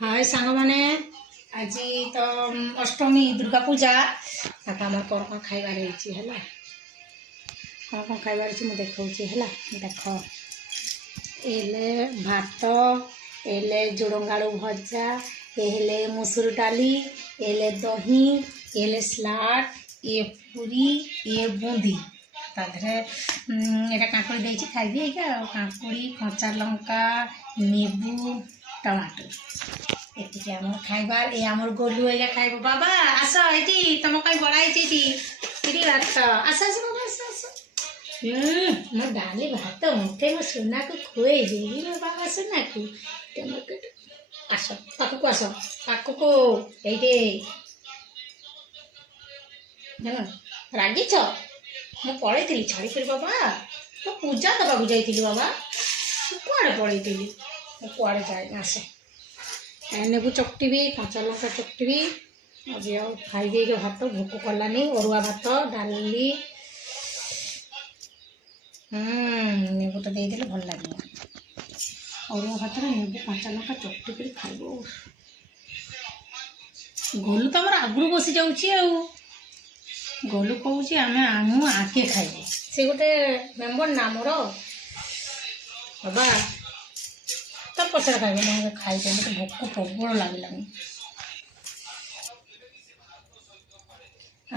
हाय सांग माने आज तो अष्टमी दुर्गा पूजा आम कौन कौन खाइबार है कौन कौन खाइबार मुझे देखा देख एले भात एले जोड़ंगाड़ू भजा एले मसूर डाली एले दही एले सलाड ये पूरी ये बूंदी ताधरे एटा काकुड़ी देछि खाइबे काकुड़ी कच्चा लंका नेबू टमाटो एति आम खाइबार ये आमर गोलू एगा खाइब बाबा आस ये तुम कहीं बड़ाई भात आस आस बाबा आस आस मो डाली भात मुठे मो सोना को खुए देवी मो बाबा सोना को आस पाक आस पाक को ये रागिछ मु पलैली छाड़ी बाबा तो पूजा दबाक जाइली बाबा कुआड़े पलैली कुआड़े जाए आस नेबू चकटी कचा लंका चकटी अभी खाइबे भात भोक कलानी अरुआ भात डाली नेबू तो देदेले भल लगे अरुआ भात नेबू कचा लंका चकटी कर खाइब गोलू तो आम आगु बसी जाऊँगी गोलू कौच आम आके खाइबे से गोटे मेम्बर ना मोर बाबा तो पचर खाइबे ना खाइबे मत भोक प्रबल लगे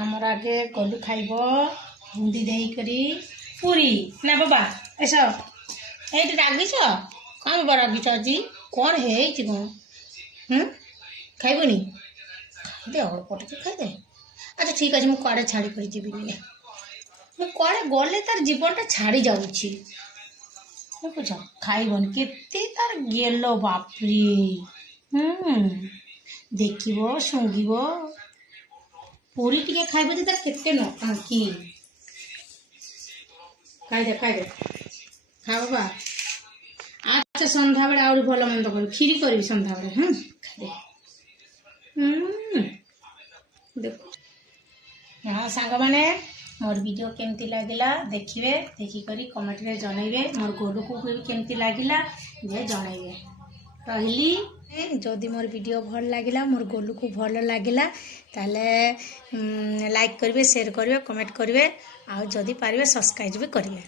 आमर आगे गोलू खाइब बुंदी देकरी पूरी ना बाबा ऐसा ये रागिछ कौन बा रागिछ आज कौन है कौन खाइबनी खाइदे अल्प टे खाइदे अच्छा ठीक अच्छे मुझे कड़े छाड़ी कर जीवन मुझे गले तार जीवन छाड़ी जाऊँगी बुझ खाइबन केते तार गेल बापरे देख शुंघ पूरी टे खाइब तार केते नकी खाइदे खाइदे हाँ बाबा अच्छा सन्ध्या बेले आहरी भल मंद कर खीरी करी सन्ध्या बेले खाइदे देख हाँ सांग मैंने मोर वीडियो केमती लगिला देखिए देखिक कमेंट में जनइबे मोर गोलू को भी केमती लगिला जे जनइबे रही जदि मोर वीडियो भल लगिला मोर गोलू को भल लगिला ताले लाइक करिवे शेयर करिवे कमेंट करिवे आ जदि पारिबे सब्सक्राइब भी करिवे।